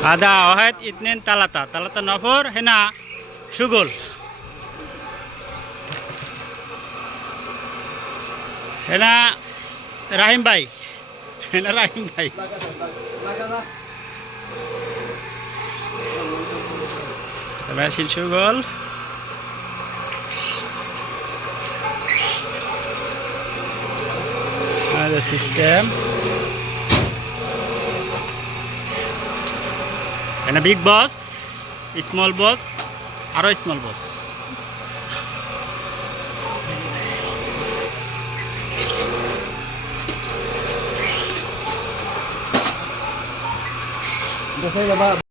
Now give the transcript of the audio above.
Ada wahid itnin talata. Talata nafar hena sugol. Hena Rahim bhai. Hena Rahim bhai. Mesin sugol. Ada system. And a big boss, a small boss, or a small boss. Kasi ba